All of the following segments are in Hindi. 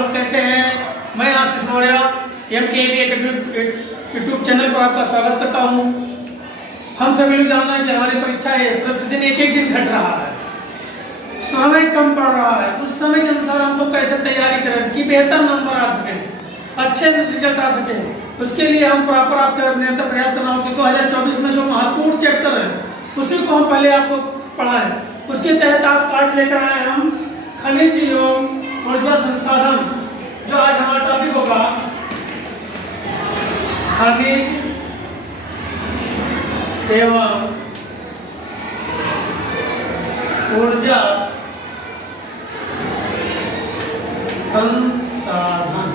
लोग कैसे हैं? मैं Ashish Maurya MKAV academy YouTube channel पर आपका स्वागत करता हूं। हम सभी लोग जानते हैं कि हमारी परीक्षाएं प्रतिदिन एक एक दिन घट रहा है, समय कम पड़ रहा है। उस समय के अनुसार हम लोग कैसे तैयारी करें कि बेहतर नंबर आ सके, अच्छे रिजल्ट आ सके, उसके लिए हम प्रॉपर आपके निरंतर प्रयास करना होगा। 2024 में जो महत्वपूर्ण चैप्टर है उसी को हम पहले आपको पढ़ाएं। उसके तहत आप आज लेकर आए हम खनिज एवं ऊर्जा संसाधन। जो आज हमारा टॉपिक होगा खनिज एवं ऊर्जा संसाधन।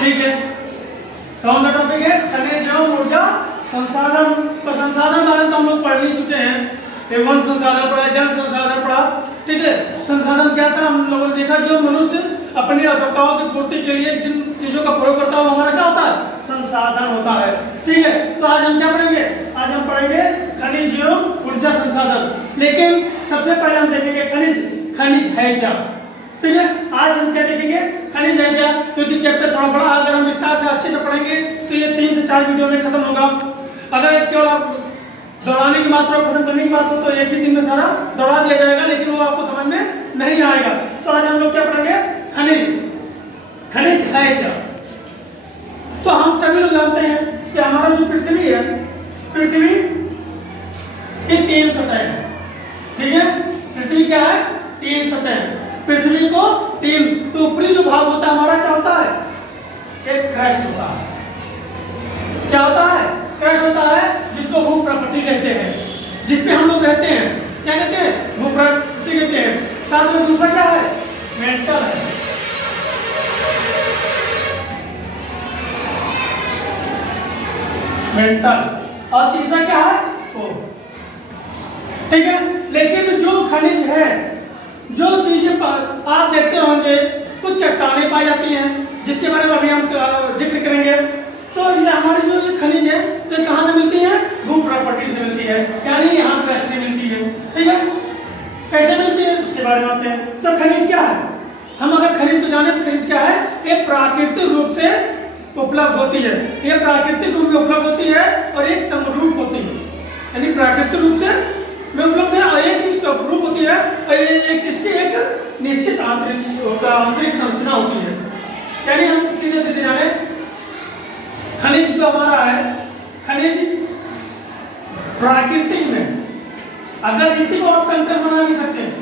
ठीक है, कौन सा टॉपिक है? खनिज एवं ऊर्जा संसाधन। तो संसाधन बारे में तो हम लोग पढ़ ही चुके हैं। वन संसाधन पढ़ा, जल संसाधन पढ़ा। ठीक है, संसाधन क्या था हम लोगों ने देखा, जो मनुष्य अपनी आवश्यकताओं की पूर्ति के लिए जिन चीजों का प्रयोग करता है वो हमारा क्या होता है? संसाधन होता है। ठीक है, तो आज हम क्या पढ़ेंगे? आज हम पढ़ेंगे खनिज एवं ऊर्जा संसाधन। लेकिन सबसे पहले हम देखेंगे खनिज है क्या। ठीक है, आज हम क्या देखेंगे? खनिज है क्या, क्योंकि चैप्टर थोड़ा बड़ा, अगर हम विस्तार से अच्छे से पढ़ेंगे तो ये 3 से 4 वीडियो में खत्म होगा। अगर केवल आप दौड़ाने की बात हो, खत्म करने की बात हो तो एक ही दिन में सारा दौड़ा दिया जाएगा, लेकिन वो आपको समझ में नहीं आएगा। तो आज हम लोग क्या पढ़ेंगे? खनिज है क्या। तो हम सभी लोग जानते हैं कि हमारा जो पृथ्वी है, पृथ्वी की 3 सतह है। ठीक है, पृथ्वी क्या है? 3 सतह। पृथ्वी को 3, तो ऊपरी जो भाग होता है हमारा क्या होता है? एक क्रस्ट होता है। क्या होता है? क्रस्ट होता है, जिसको भूप्रकृति कहते हैं, जिसपे हम लोग रहते हैं। क्या कहते हैं? भूप्रकृति कहते हैं। साथ में दूसरा क्या है? मेंटल है। मेंटल। और तीसरा क्या है? कोर। ठीक है, लेकिन जो खनिज है, जो चीजें आप देखते होंगे, कुछ चट्टानें पाई जाती हैं जिसके बारे में अभी हम जिक्र करेंगे। तो ये हमारी जो ये खनिज है ये कहाँ से मिलती है? भूप्रकृति से मिलती है, यानी यहाँ क्रस्ट से मिलती है। ठीक है, कैसे मिलती है उसके बारे में आते हैं। तो खनिज क्या है? हम अगर खनिज को जाने तो खनिज क्या है? ये प्राकृतिक रूप से उपलब्ध होती है। ये प्राकृतिक रूप में उपलब्ध होती है और एक समरूप होती है, यानी प्राकृतिक रूप से में उपलब्ध है और एक स्वरूप होती है, और एक जिसकी एक निश्चित आंतरिक संरचना होती है। यानी हम सीधे सीधे जाने, खनिज जो हमारा है, खनिज प्राकृतिक में, अगर इसी को आप सेंटेंस बना भी सकते हैं,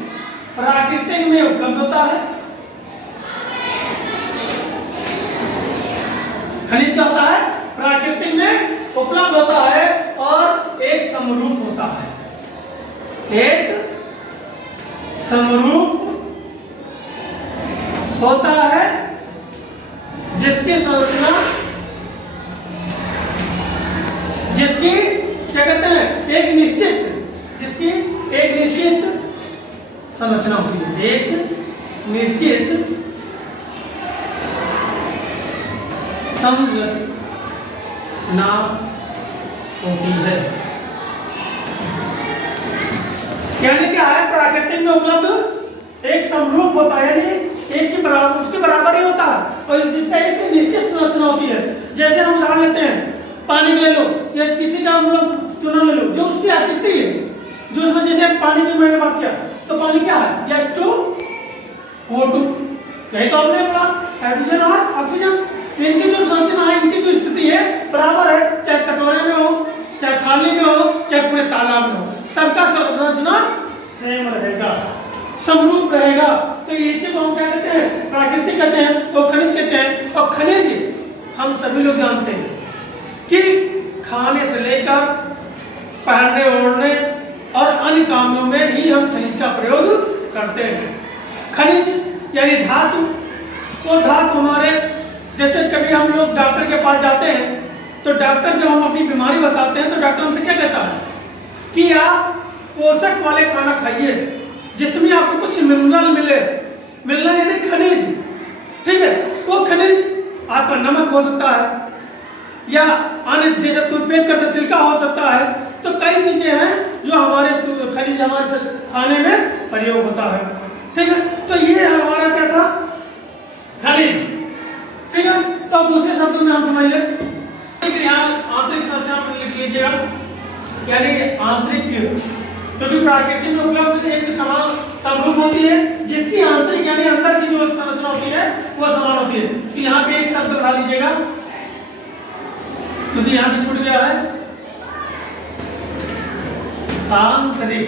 प्राकृतिक में उपलब्ध होता है। खनिज क्या होता है? प्राकृतिक में उपलब्ध होता है और एक समरूप होता है। एक समरूप होता है जिसकी संरचना, जिसकी क्या कहते हैं? एक निश्चित, जिसकी एक निश्चित संरचना होती है। एक निश्चित संरचना होती है। यानी क्या है? प्राकृतिक में उपलब्ध एक समरूप होता है, यानी एक के बराबर, उसके बराबर ही होता है, और जिसका एक निश्चित संरचना होती है। जैसे हम उदाहरण लेते हैं, पानी ले लो या किसी का मतलब चूना ले लो, जो उसकी आकृति है, जो उसमें जैसे पानी की मैंने बात किया, तो पानी क्या है? H2O2। यही तो आपने पढ़ा, हाइड्रोजन और ऑक्सीजन। इनकी जो संरचना है, इनकी जो स्थिति है बराबर है, चाहे कटोरे में हो, चाहे थाली में हो, चाहे पूरे तालाब में हो, सबका संरचना सेम रहेगा, समरूप रहेगा। तो इसी को हम क्या कहते हैं? प्राकृतिक कहते हैं, वो खनिज कहते हैं। और खनिज हम सभी लोग जानते हैं कि खाने से लेकर पहनने ओढ़ने और अन्य कामों में ही हम खनिज का प्रयोग करते हैं। खनिज यानी धातु, वो धातु हमारे, जैसे कभी हम लोग डॉक्टर के पास जाते हैं तो डॉक्टर जब हम अपनी बीमारी बताते हैं तो डॉक्टर हमसे क्या कहता है कि आप पोषक वाले खाना खाइए जिसमें आपको कुछ मिनरल मिले। मिनरल यानी खनिज। ठीक है, वो खनिज आपका नमक हो सकता है या अन्य जैसे टूथपेस्ट करते सिल्का हो सकता है। तो कई चीजें हैं जो हमारे खनिज हमारे खाने में प्रयोग होता है। ठीक है, तो ये हमारा क्या था, खनिज। ठीक है, तो दूसरे शब्दों में हम समझ लें, यहाँ आंतरिक संरचना पर लिख लीजिएगा, यानी आंतरिक, क्योंकि प्रकृति में उपलब्ध एक समान समरूप होती है, जिसकी आंतरिक यानी अंदर की जो संरचना होती है वो समान होती है। तो यहाँ पे एक शब्द बना लीजिएगा, क्योंकि यहाँ पे छूट गया है, आंतरिक,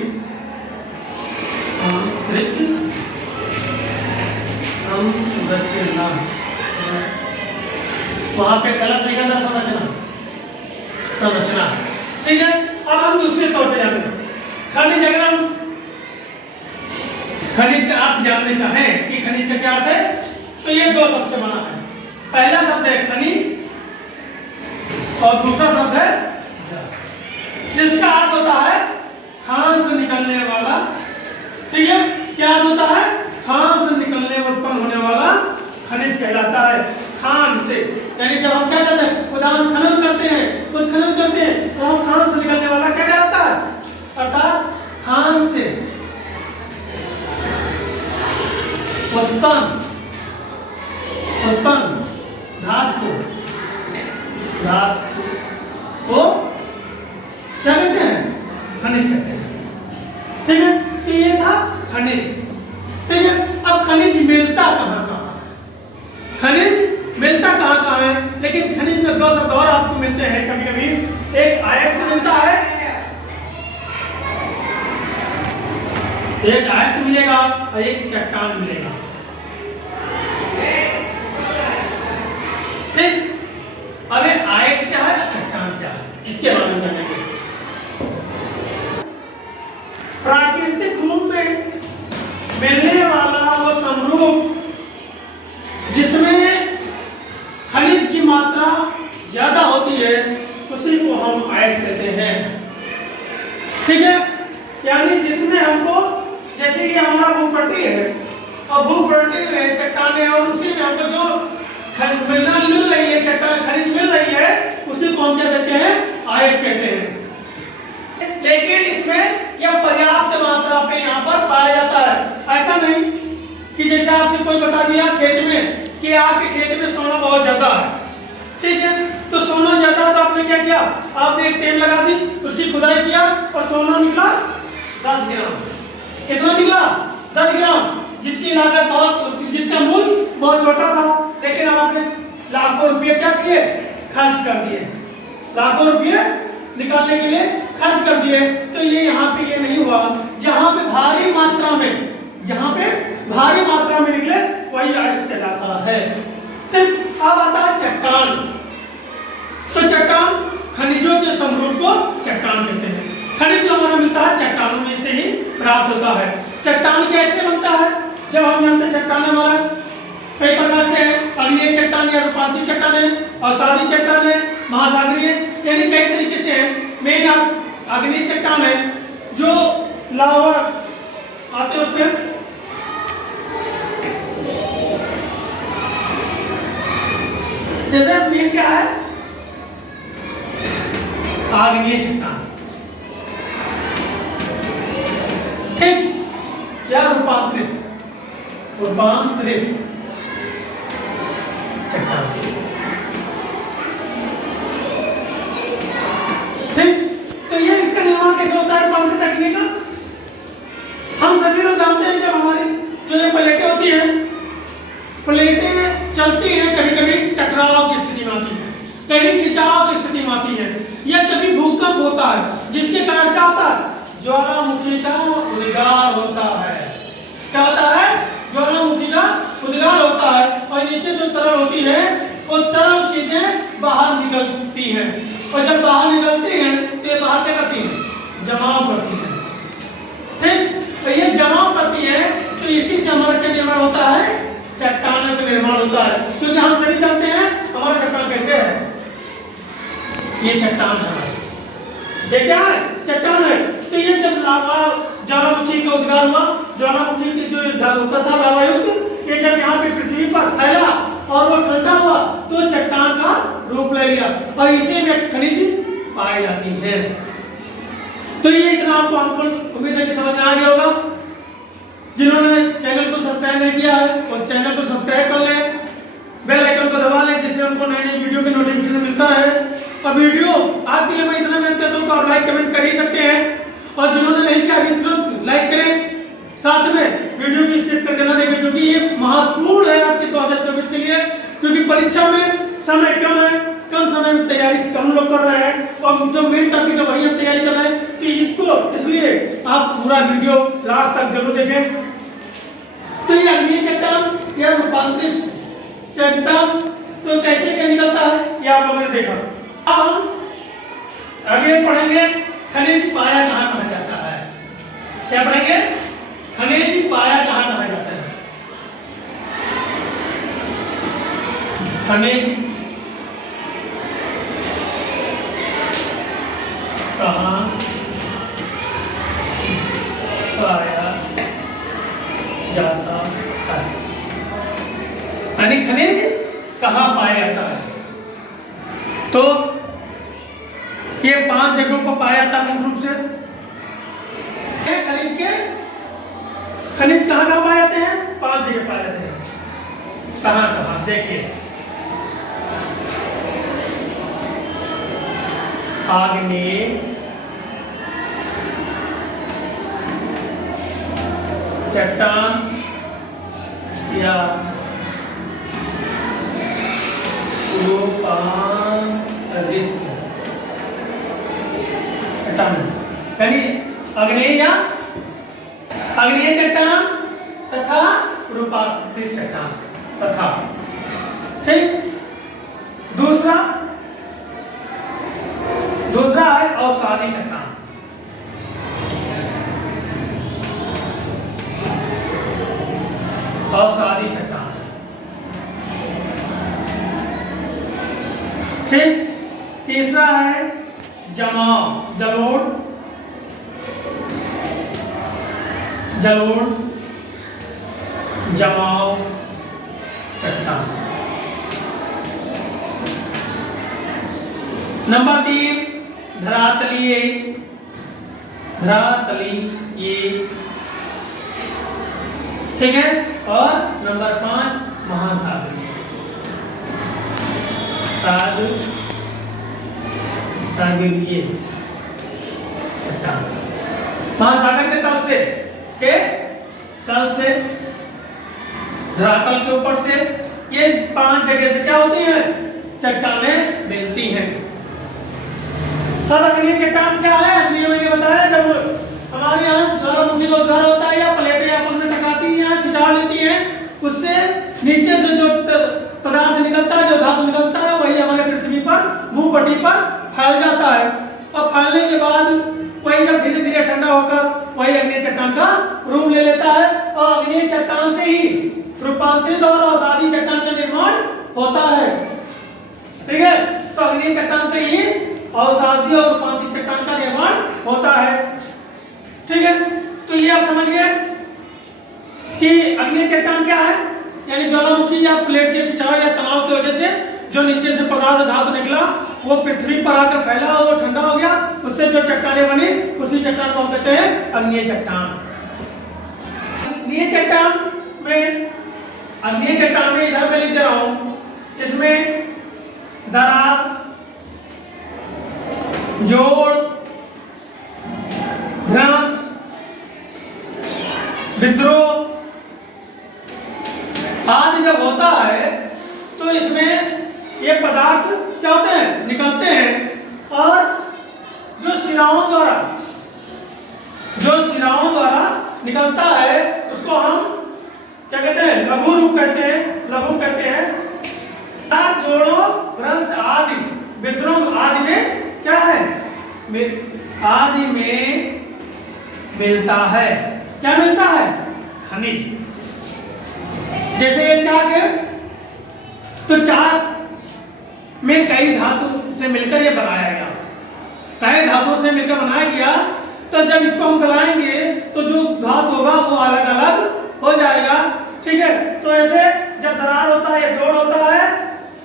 आंतरिक संरचना, वहां पे गलत लिखा था, संरचना, संरचना। ठीक है, अब हम दूसरे तौर पे जाते हैं खनिज। अगर हम खनिज का अर्थ जानने चाहें कि खनिज का क्या अर्थ है, तो ये दो शब्द से बना है। पहला शब्द है खनिज और दूसरा शब्द है जिसका अर्थ होता है खान से निकलने वाला। ठीक है, क्या अर्थ होता है, खान से निकलने और उत्पन्न होने वाला खनिज कहलाता है। खान से यानी जब हम क्या करते हैं, खुदान खनन करते हैं, उत्खनन करते हैं, तो खान से निकलने वाला क्या कहलाता है, अर्थात खान से उत्पन्न, उत्पन्न धातु, धातु को क्या कहते हैं, खनिज कहते हैं। ठीक है, तो ये था खनिज। ठीक है, अब खनिज मिलता कहाँ कहाँ है, खनिज मिलता कहाँ कहाँ है, लेकिन खनिज में दो शब्द और आपको मिलते हैं कभी कभी, एक आयक से मिलता है, एक आयक से मिलेगा और एक चट्टान मिलेगा। ठीक, अब ये आयक क्या है, चट्टान क्या है, इसके बारे में जानेंगे। प्राकृतिक रूप में मिलने वाला वो समरूप जिसमें खनिज की मात्रा ज्यादा होती है, उसी को हम आयक कहते हैं। ठीक है, यानी जिसमें हमको, जैसे ये हमारा भूपट्टी है और भूपट्टी में चट्टानें, और उसी में हमको जो मिल रही है, चट्टान खनिज मिल रही है, उसी को हम क्या कहते हैं, आयक कहते हैं। लेकिन इसमें यह पर्याप्त मात्रा पे यहाँ पर पाया जाता है। ऐसा नहीं कि जैसे आपसे कोई बता दिया खेत में कि आपके खेत में सोना बहुत ज्यादा है, ठीक है, तो सोना ज्यादा है तो आपने क्या किया, आपने एक टेप लगा दी, उसकी खुदाई किया और सोना निकला 10 ग्राम। कितना निकला, 10 ग्राम, जिसकी लागत बहुत, जिसका मूल्य बहुत छोटा था, लेकिन आपने लाखों रुपये क्या किए, खर्च कर दिए, लाखों रुपये निकालने के लिए खर्च कर दिए। तो ये यहाँ पे ये नहीं हुआ, जहाँ पे भारी मात्रा में, जहाँ पे भारी मात्रा में निकले वही आयस्क कहलाता है। अब आता है चट्टान। तो चट्टान खनिजों के समरूप को चट्टान कहते हैं। खनिज जो हमारा मिलता है चट्टानों में से ही प्राप्त होता है। चट्टान कैसे बनता है, जब हम जानते हैं चट्टान हमारा कई प्रकार से है, अग्नेय चट्टान या रूपांतरित चट्टान है, अवसादी चट्टान है, महासागरीय, यानी कई तरीके से है। मेन अग्नेय चट्टान है जो लावा आते हैं उसमें, जैसे मेन क्या है, आग्नेय चट्टान, ठीक, या रूपांतरित, रूपांतरित चट्टान, ठीक। तो ये इसका निर्माण कैसे होता है रूपांतरित अग्नि का, हम सभी लोग जानते हैं जब हमारी जो ये प्लेटें होती हैं, प्लेटें चलती हैं, कभी कभी टकराव की स्थिति में आती है, कभी खिंचाव की स्थिति में आती है, या कभी भूकंप होता है, जिसके कारण क्या होता है, ज्वालामुखी का उद्गार होता है। क्या होता है, ज्वालामुखी का उद्गार होता है, और नीचे जो तरल होती है वो तरल चीजें बाहर निकलती हैं, और जब बाहर निकलती हैं तो ये बाहर क्या करती हैं, जमाव करती हैं, ठीक। तो ये जमाव करती है, तो इसी से हमारा क्या निर्माण होता है, चट्टानों का निर्माण होता है। क्योंकि हम सभी जानते हैं हमारा चट्टान कैसे है, ये चट्टान है, ये क्या है, चट्टान है। तो ये जब लावा ज्वालामुखी का उद्गार हुआ, ज्वालामुखी की जो होता था लावा युक्त, ये जब यहाँ पे पृथ्वी पर फैला और वो ठंडा हुआ तो चट्टान का रूप ले लिया, और इसी में खनिज पाई जाती है। तो ये इतना आपको हमको उम्मीद है कि समझ में आ गया होगा। जिन्होंने चैनल वो चैनल को सब्सक्राइब कर लें, बेल आइकन को दबा लें, जिससे हमको नई नई वीडियो की नोटिफिकेशन मिलता है। और वीडियो आपके लिए मैं इतना मेहनत करता हूँ तो आप लाइक कमेंट कर ही सकते हैं, और जिन्होंने नहीं किया अभी तुरंत लाइक करें, साथ में वीडियो की स्किप करके ना देखें, क्योंकि ये महत्वपूर्ण है आपके 2024 के लिए, क्योंकि परीक्षा में समय कम है, कम समय में तैयारी कम लोग कर रहे हैं, और जो मेन टॉपिक है वही हम तैयारी कर रहे हैं। तो इसको इसलिए आप पूरा वीडियो लास्ट तक जरूर देखें। तो ये अग्नीय चट्टान या रूपांतरित चट्टान तो कैसे क्या निकलता है ये आप लोगों ने देखा। अब हम आगे पढ़ेंगे खनिज पाया कहाँ कहा जाता है। क्या पढ़ेंगे? खनिज पाया कहाँ कहा जाता है। खनिज कहाँ पाया जाता है, यानी खनिज कहाँ पाया जाता है। तो ये 5 जगहों पर पाया जाता है मुख्य रूप से। खनिज कहाँ कहाँ पाए जाते हैं? 5 जगह पाए जाते हैं। कहाँ कहाँ देखिए, आग्नेय, चट्टान या रूपांतरित चट्टान, यानी अग्नेय चट्टान तथा रूपांतरित चट्टान तथा, ठीक। दूसरा है अवसादी चट्टान। अवसादी चट्टान, ठीक। तीसरा है जमाव, जलोढ़ जमाव चट्टान। नंबर 3 धरातलीय, ठीक है। और नंबर 5 महासागरीय, सागरीय चट्टान। महासागर के तल से धरातल के ऊपर से ये 5 जगह से क्या होती है? चट्टानें मिलती हैं। तब अग्नीय चट्टान क्या है? अग्नीय मैंने बताया, जब हमारे यहाँ ज्वालामुखी का उद्गार होता है या प्लेटें आपस में टकराती हैं या खिंचाव लेती हैं, उससे नीचे से जो पदार्थ निकलता है, जो धातु निकलता है, वही हमारे पृथ्वी पर भूपटल पर फैल जाता है, और फैलने के बाद वही जब धीरे धीरे ठंडा होकर वही अग्नीय चट्टान का रूप ले लेता है, और अग्नीय चट्टान से ही रूपांतरित और अवसादी चट्टान का निर्माण होता है, ठीक है। तो अग्नीय चट्टान से ही अवसादी और रूपांतरित चट्टान का निर्माण होता है, ठीक है। तो ये आप समझ गए कि अग्नीय चट्टान क्या है, यानी ज्वालामुखी या प्लेट के खिंचाव या तनाव की वजह से जो नीचे से पदार्थ धातु निकला वो पृथ्वी पर आकर फैला और ठंडा हो गया, उससे जो चट्टानें बनी उसी चट्टान को हम कहते हैं अग्नीय चट्टान। अग्नीय चट्टान में इधर मैं लिख दे रहा हूं, इसमें दरार, जोड़, भ्रंश, विद्रोह आदि जब होता है तो इसमें ये पदार्थ क्या होते हैं? निकलते हैं, और जो शिराओं द्वारा निकलता है उसको हम क्या कहते हैं? लघु रूप कहते हैं। जोड़ों, भ्रंश आदि, विद्रोह आदि में क्या है? आदि में मिलता है। क्या मिलता है? खनिज। जैसे ये चाक है, तो चाक में कई धातु से मिलकर ये बनाया गया, कई धातुओं से मिलकर बनाया गया, तो जब इसको हम गलाएंगे तो जो धातु होगा वो अलग अलग हो जाएगा, ठीक है। तो ऐसे जब दरार होता है या जोड़ होता है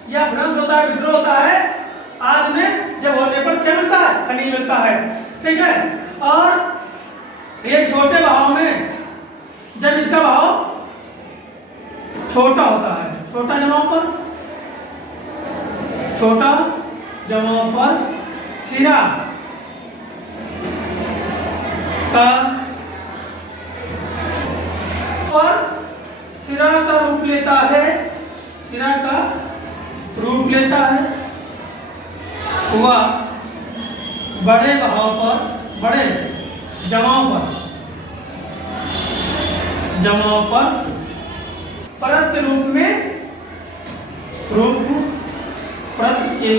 या भ्रंश होता है, विद्रोह होता है, आदि में जब होने पर क्या मिलता है? खनिज मिलता है, ठीक है। और ये छोटे भाव में जब इसका भाव छोटा होता है, छोटा जमाव पर, छोटा जमाव पर सिरा का सिरा का रूप लेता है, सिरा का रूप लेता है वह बड़े बहाव पर, बड़े जमाव पर परत के रूप में, परत के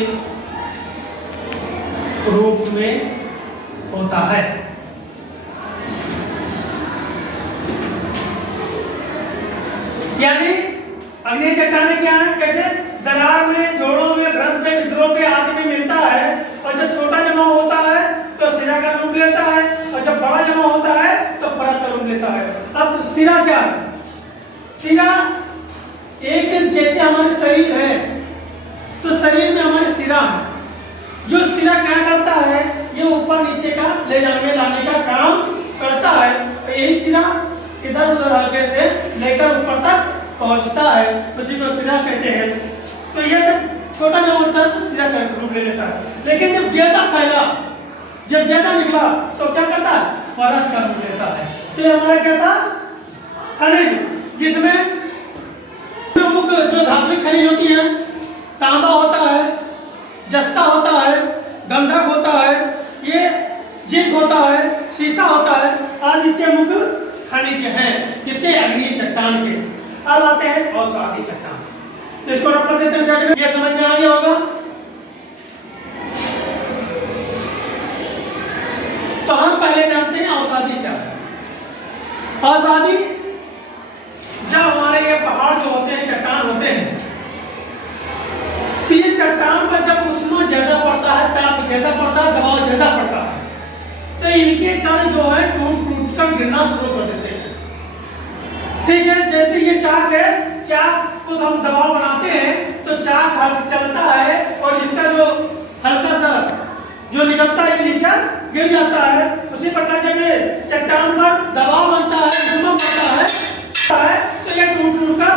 रूप में होता है। यानी अग्नि चट्टानें क्या है, कैसे दरार में, जोड़ों में, भ्रंश में, विद्रोह पे आदि में मिलता है। और जब छोटा जमाव होता है तो सिरा का रूप लेता है, और जब बड़ा जमाव होता है तो परत का रूप लेता है। अब सिरा क्या है? सिरा एक, जैसे हमारे शरीर है तो शरीर में हमारे सिरा है। जो सिरा क्या करता है, ये ऊपर नीचे का ले जाने लाने का काम करता है। तो यही सिरा इधर उधर हल्के से लेकर ऊपर तक पहुंचता है, उसी को सिरा कहते हैं। तो ये जब छोटा जब होता है तो सिरा का रूप ले लेता है, लेकिन जब ज्यादा फैला, जब ज्यादा निकला तो क्या करता है, परत का रूप लेता है। तो ये हमारा क्या था, खनिज, जिसमें मुख्य जो धात्विक खनिज होती है, तांबा होता है, जस्ता होता है, गंधक होता है, ये जिंक होता है, सीसा होता है, आदि इसके मुख्य खनिज हैं, किसके, अग्नि चट्टान के। अब आते हैं औषधि चट्टान, तो इसको रख कर देते हैं साइड में। ये समझ में आ गया होगा। तो हम पहले जानते हैं औषधि क्या है। औषधि, जब हमारे ये पहाड़ जो होते हैं, चट्टान होते हैं, तो ये चट्टान पर जब उष्मा ज्यादा पड़ता है, ताप ज्यादा पड़ता है, दबाव ज्यादा पड़ता है, तो इनके कण जो है टूट टूट कर गिरना शुरू कर देते हैं। ठीक है, जैसे ये चाक है, चाक को हम दबाव बनाते हैं तो चाक हल्का चलता है और इसका जो हल्का सा जो निकलता है ये नीचे गिर जाता है। उसी प्रकार जब ये चट्टान पर दबाव बनता है, उष्मा बनता है, तो ये टूट टूट कर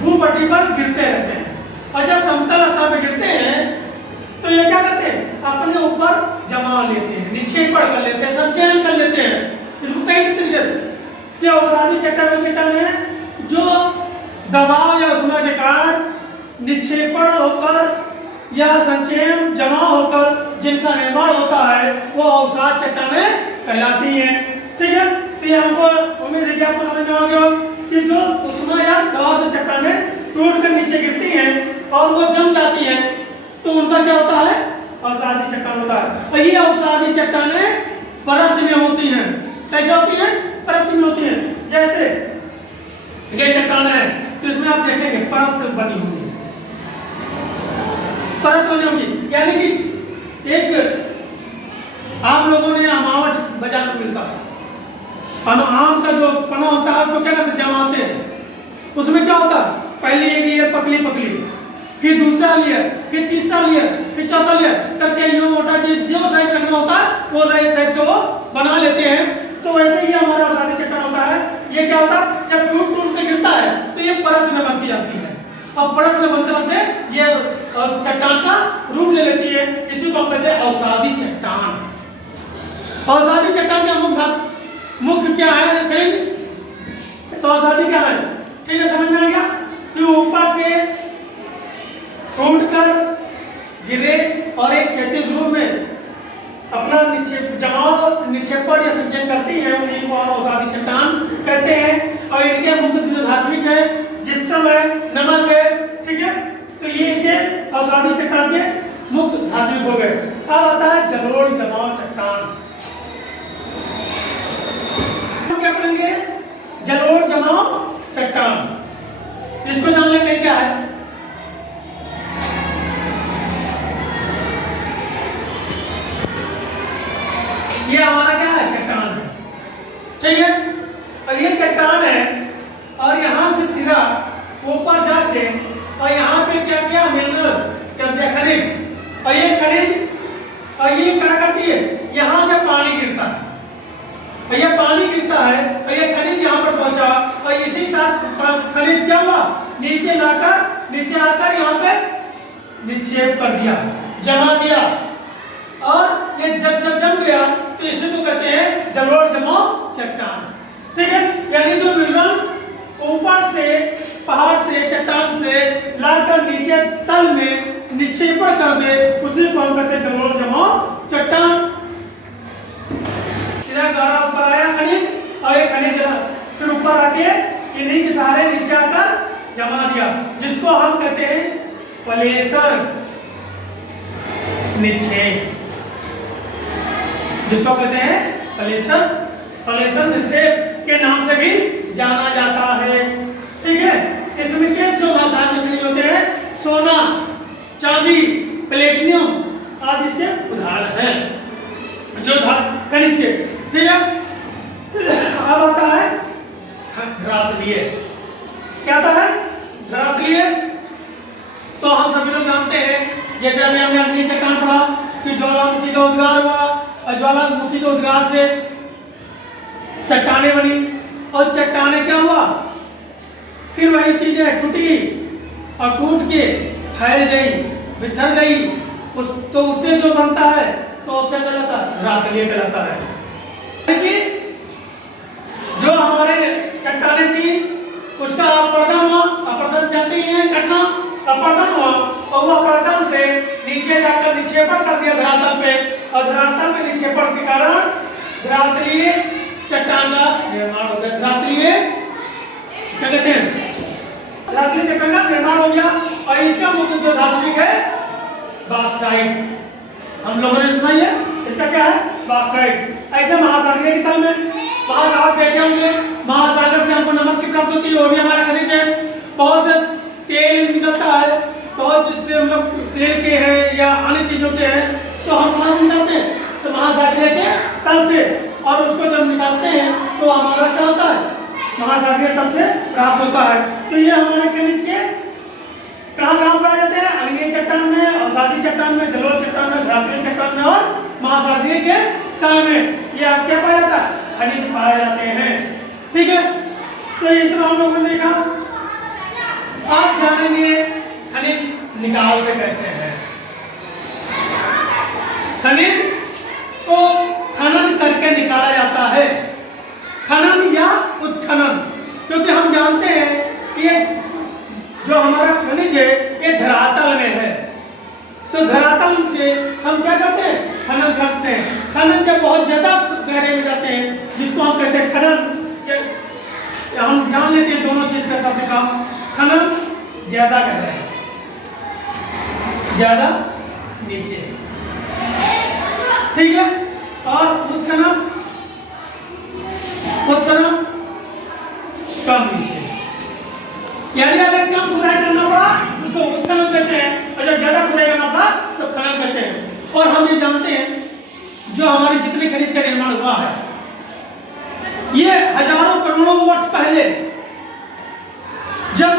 भूपट्टी पर गिरते रहते हैं। और जब समतल स्तर पर गिरते हैं तो ये क्या करते हैं, अपने ऊपर जमा लेते हैं, निक्षेपण कर लेते हैं, संचयन कर लेते हैं। इसको कई तरीके, औषधि चट्टान है जो दबाव या उष्मा के कारण निक्षेपण होकर या संचयन जमा होकर जिनका निर्माण होता है, वो औषधि चट्टानें कहलाती हैं। ठीक है, तो ये हमको उम्मीद है कि आपको समझ में आ गया कि जो उष्मा या दबाव से चट्टानें टूट कर नीचे गिरती हैं और वो जम जाती हैं, तो उनका क्या होता है, औषधि चट्टान होता है। और ये औषधि चट्टानें परत में होती हैं। कैसे होती हैं, परत में होती हैं। जैसे ये चट्टान है तो इसमें आप देखेंगे परत बनी होगी, परत बनी होगी। यानी कि एक आप लोगों ने अमावट बाजार में मिलता है, आम का जो पना होता है उसको क्या करते, जमाते हैं। उसमें क्या होता है, पहली एक लेयर पतली पतली, फिर दूसरा लेयर, फिर तीसरा लेयर, फिर चौथा लेयर करके यूं मोटा जो साइज रखना होता है वो साइज को वो बना लेते हैं। तो वैसे ही हमारा औषधि चट्टान होता है। ये क्या होता है, जब टूट टूट के गिरता है तो ये परत में बनती जाती है, और परत में बनते बनते ये चट्टान का रूप ले लेती है। इसी को हम कहते हैं औषधि चट्टान। औषधि चट्टान का मुख्य क्या है, खनिज। तो औषधि क्या है, ठीक है, समझ में आ गया कि ऊपर से टूट कर गिरे और एक क्षैतिज रूप में अपना निक्षेपण या संचयन करती है, उन्हीं को औषधि चट्टान कहते हैं। और इनके मुख्य जो धात्विक है, जिप्सम है, नमक है। ठीक है, तो ये इनके औषधि चट्टान के मुख्य धात्विक हो गए। अब आता है जलोढ़ जमाव चट्टान। क्या पढ़ेंगे, जलोढ़ जमाव चट्टान। इसको जान लेंगे क्या है। ये हमारा क्या है, चट्टान है। ठीक है, और ये चट्टान है और यहाँ से सिरा ऊपर जाके और यहाँ पे क्या किया, मिनरल कर दिया, खनिज। और ये खनिज और ये क्या करती है, यहाँ से पानी गिरता है, और ये पानी गिरता है और ये खनिज यहाँ पर पहुंचा, और इसी के साथ खनिज नीचे आकर यहाँ पे निक्षेप कर दिया, जमा दिया, और ये जब जम गया तो इसे तो कहते हैं जलोढ़ जमाव चट्टान। ठीक है, यानी जो मिनरल ऊपर से पहाड़ से चट्टान से लाकर नीचे तल में निक्षेपण कर दे उसे कौन कहते हैं जलोढ़ जमाव चट्टान। सीधा गारा ऊपर आया खनिज, और ये खनिज फिर ऊपर आके इन्हीं के सहारे नीचे आकर जमा दिया, जिसको हम कहते हैं प्लेसर निक्षेप, जिसको कहते हैं प्लेसर निक्षेप के नाम से भी जाना जाता है। ठीक है, इसमें के जो धातु खनिज होते हैं सोना, चांदी, प्लेटिनियम आदि इसके उदाहरण हैं जो खनिज के। ठीक है, अब आता है धरातलीय। क्या आता है? धरातलीय। तो हम सभी लोग जानते हैं, जैसे अभी हमने अपनी चट्टान पढ़ा कि ज्वालामुखी का उद्गार हुआ, और ज्वालामुखी के उद्गार से चट्टानें बनी, और चट्टानें क्या हुआ, फिर वही चीजें टूटी और टूट के फैल गई, बिखर गई, तो उससे जो बनता है तो क्या कहलाता है? धरातलीय कहलाता है। कि जो हमारे चट्टानें थी उसका अपरदन हुआ, अपरदन जानते ही हैं, कटना, अपरदन हुआ, और वो अपरदन से नीचे जाकर निक्षेपण कर दिया धरातल पे, और धरातल पे निक्षेपण के कारण धरातलीय चट्टान का निर्माण हो गया। धरातलीय क्या कहते हैं? धरातलीय चट्टान का निर्माण हो गया, और इसका मुख्य जो धात्विक है बॉक्साइट, हम लोगों ने सुना है, इसका क्या है? बॉक्साइट। ऐसे महासागर के तल में बाहर आप देखे होंगे, महासागर से हमको नमक की प्राप्ति होती है, वो भी हमारा खनिज है। बहुत से तेल निकलता है, बहुत जिससे हम लोग तेल के हैं या अन्य चीजों के हैं, तो हम कहाँ से निकालते हैं? तो महासागर के तल से, और उसको जब निकालते हैं तो हमारा क्या होता है? महासागर तल से प्राप्त होता है। तो ये हमारे खनिज के कहाँ पाए जाते हैं? अग्नेय चट्टान में, अवसादी चट्टान में, जलोढ़ चट्टान में, धरातलीय चट्टान में और महासागरीय के तल में। ये आप क्या पाया जाता है? खनिज पाए जाते हैं। ठीक है, तो इतना हम लोगों ने देखा। आप जानेंगे खनिज निकालते कैसे हैं। खनिज को खनन करके निकाला जाता है, खनन या उत्खनन, क्योंकि हम जानते हैं कि ये जो हमारा खनिज है ये धरातल में है, तो धरातल से हम क्या करते हैं? खनन करते हैं। खनन जब बहुत ज्यादा गहरे में जाते हैं, जिसको हम कहते हैं खनन, हम जान लेते हैं दोनों चीज का शब्द का। खनन ज्यादा गहरा है, ज्यादा नीचे, ठीक है, और उत्खनन कम नीचे। यानी अगर कम खुदाई करना पड़ा उसको उत्खनन कहते हैं, और जब ज्यादा खुदाई करना पड़ा तो खनन कहते हैं। और हम ये जानते हैं जो हमारे जितने खनिज का निर्माण हुआ है, ये हजारों करोड़ों वर्ष पहले जब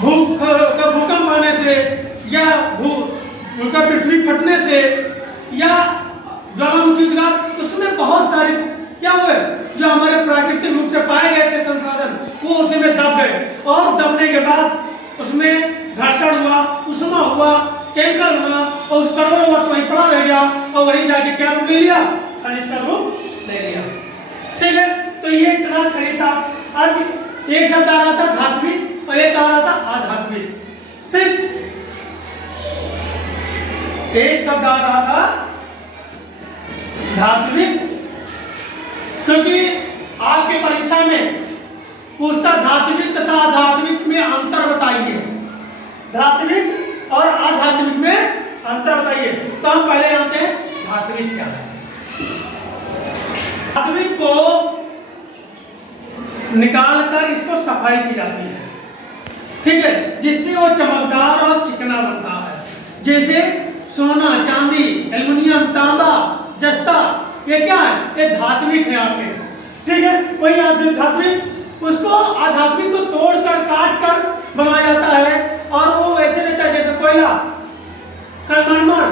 भूकंप आने से या पृथ्वी फटने से या ज्वालामुखी उद्गार, उसमें बहुत सारे क्या हुए जो हमारे प्राकृतिक रूप से पाए गए थे संसाधन, वो उसी में दब गए, और दबने के बाद उसमें घर्षण हुआ, उष्मा हुआ, केमिकल हुआ, और उस करोड़ों वर्ष वहीं पड़ा रह गया, और वहीं जाके क्या रूप ले लिया? खनिज का रूप ले लिया। ठीक है, तो ये इतना खनिज था। अब एक शब्द आ रहा था धात्विक और एक आ रहा था अधात्विक। फिर एक शब्द आ रहा था धात्विक, क्योंकि आपके परीक्षा में पूछता धात्विक तथा अधात्विक में अंतर बताइए, धात्विक और अधात्विक में अंतर बताइए। तो हम पहले जानते हैं धात्विक क्या है। धात्विक को निकालकर इसको सफाई की जाती है, ठीक है, जिससे वो चमकदार और चिकना बनता है। जैसे सोना, चांदी, एल्युमिनियम, तांबा, जस्ता, ये क्या है? ये धात्विक है आपके, ठीक है। वही धात्विक, उसको अधात्विक को तोड़कर काट कर बनाया जाता है, और वो वैसे रहता है जैसे कोयला, संगमरमर,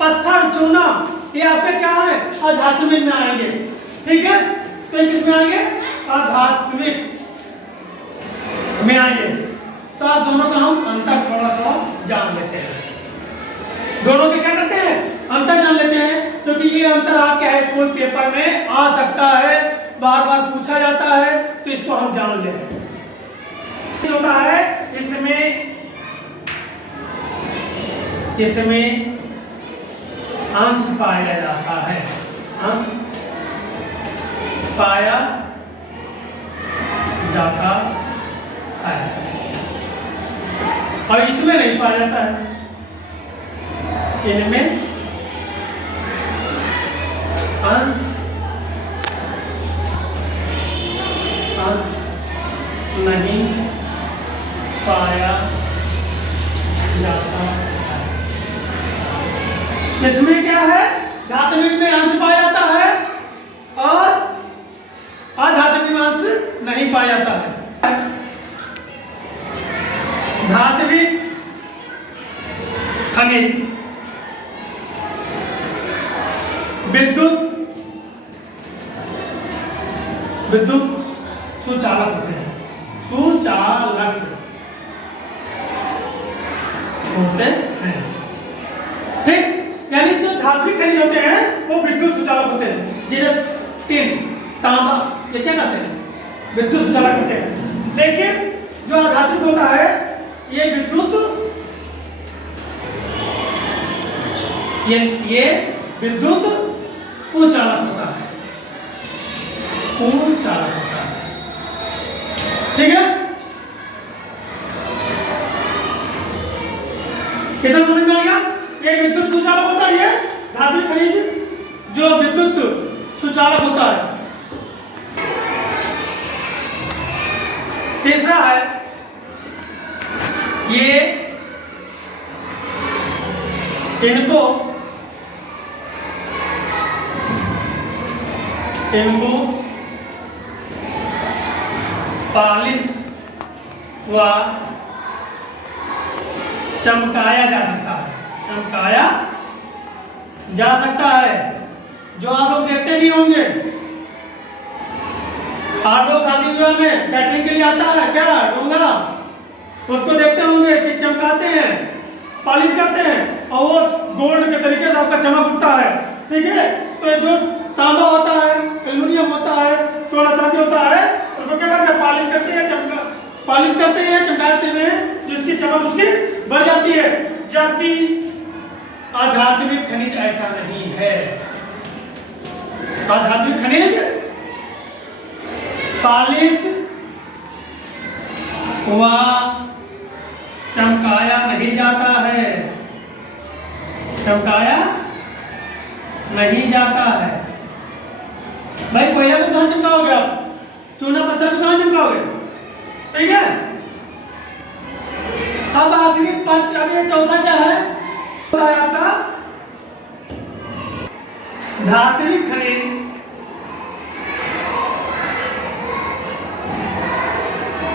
पत्थर, चूना, ये आपके क्या है? अधात्विक में आएंगे, ठीक है। तो किस में आएंगे? अधात्विक। में आएंगे तो आप दोनों का हम अंतर थोड़ा सा जान लेते हैं। दोनों के क्या करते हैं, अंतर जान लेते हैं, क्योंकि ये अंतर आपके हाई स्कूल पेपर में आ सकता है, बार बार पूछा जाता है, तो इसको हम जान लेते हैं। होता है इसमें अंश पाया जाता है, अंश पाया जाता है, और इसमें नहीं पाया जाता है। इनमें अंश नहीं पाया जाता है। इसमें क्या है, धात्विक में अंश पाया जाता है और अधात्विक में अंश नहीं पाया जाता है। धात्विक खनिज विद्युत सुचालक होते हैं, सुचालक होते हैं, ठीक। यानी जो धात्विक खनिज होते हैं वो विद्युत सुचालक होते हैं, जैसे टिन, तांबा, ये क्या करते हैं, विद्युत सुचालक होते हैं। लेकिन जो अधात्विक होता है ये विद्युत उचालक होता है, उचालक होता है, ठीक है। कितना समझ में आ गया, ये विद्युत सुचालक होता है, ये धात्विक खनिज जो विद्युत सुचालक होता है। तीसरा है ये इनको पालिश व चमकाया जा सकता है, चमकाया जा सकता है। जो आप लोग देखते नहीं होंगे, आप लोग शादी विवाह में कैटरिंग के लिए आता है क्या डोंगा, उसको देखते होंगे कि चमकाते हैं, पॉलिश करते हैं, और वो गोल्ड के तरीके से आपका चमक उठता है, ठीक है। तो जो तांबा होता है, एल्युमिनियम होता है, सोना चांदी होता है, उसको क्या करते हैं, पॉलिश करते हैं, चमकाते हैं, जिसकी चमक उसकी बढ़ जाती है। जबकि अधात्विक खनिज ऐसा नहीं है। अधात्विक खनिज पॉलिश व चमकाया नहीं जाता है, चमकाया नहीं जाता है। भाई कोयला को कहां चमकाओगे आप, चूना पत्थर को कहां चमकाओगे, ठीक है। अब आखिरी चौथा क्या है, आपका धात्विक खनिज,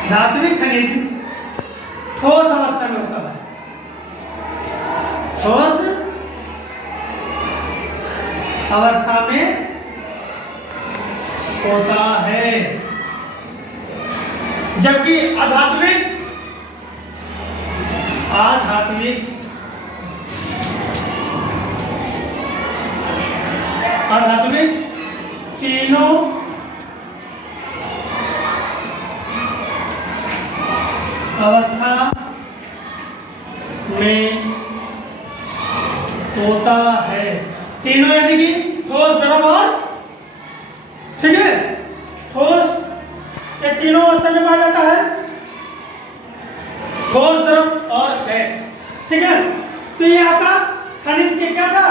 धात्विक खनिज ठोस अवस्था में होता है, ठोस अवस्था में होता है। जबकि अधात्विक तीनों अवस्था में होता है। तीनों यानी कि ठोस, द्रव और, ठीक है, ठोस, ये तीनों अवस्था में पाया जाता है, ठोस, द्रव और गैस, ठीक है। तो ये आपका खनिज के क्या था,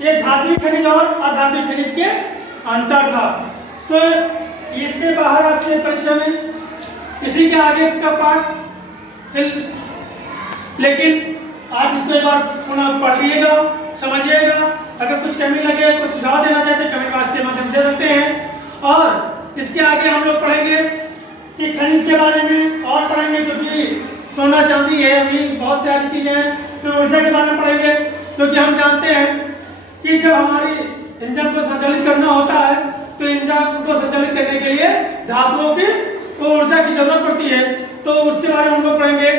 ये धात्विक खनिज और अधात्विक खनिज के अंतर था। तो इसके बाहर आपसे परीक्षा में इसी के आगे का पार्ट, लेकिन आप इसको एक बार पुनः पढ़ लीजिएगा, समझिएगा। अगर कुछ कमी लगे, कुछ सुझाव देना चाहते हैं, कमेंट बॉक्स के माध्यम दे सकते हैं। और इसके आगे हम लोग पढ़ेंगे कि खनिज के बारे में और पढ़ेंगे, क्योंकि सोना चांदी है, अभी बहुत सारी चीजें हैं। तो ऊर्जा के बारे में पढ़ेंगे, क्योंकि हम जानते हैं कि जब हमारी इंजन को संचालित करना होता है तो इंजन को संचालित करने के लिए धातुओं की ऊर्जा की जरूरत पड़ती है। तो उसके बारे में हम लोग पढ़ेंगे।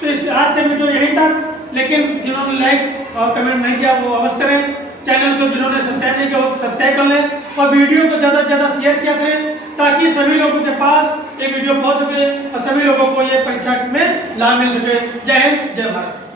तो इस आज का वीडियो यहीं तक, लेकिन जिन्होंने लाइक और कमेंट नहीं किया वो अवश्य करें। चैनल को जिन्होंने सब्सक्राइब नहीं किया वो सब्सक्राइब कर लें और वीडियो को ज़्यादा से ज़्यादा शेयर किया करें, ताकि सभी लोगों के पास ये वीडियो पहुंच सके और सभी लोगों को ये परीक्षा में लाभ मिल सके। जय हिंद, जय भारत।